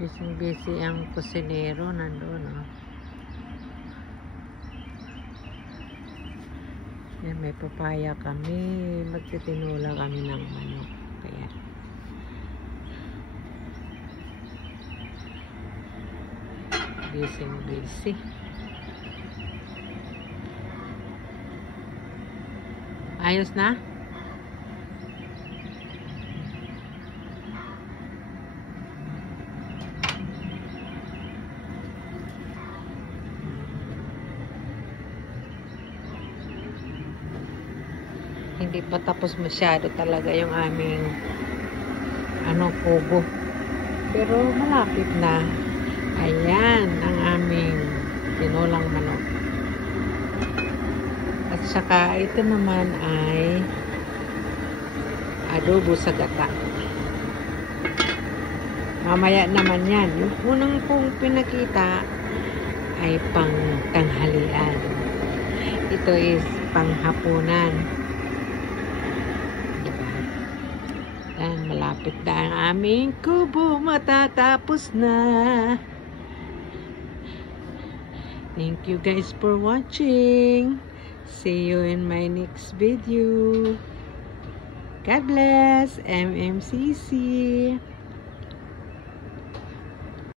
Busy ang kusinero nandoon, oh. Yan, may papaya kami. Magtitinula kami ng manok. Kaya busy. Ayos na? Hindi pa tapos masyado talaga yung aming kubo. Pero malapit na. Ayan ang aming tinulang manok. At saka ito naman ay adobo sa gata. Mamaya naman yan. Yung unang kong pinakita ay pang tanghalian. Ito is panghapunan. Yan, malapit na ang aming kubo. Matatapos na. Thank you guys for watching. See you in my next video. God bless. MMCC.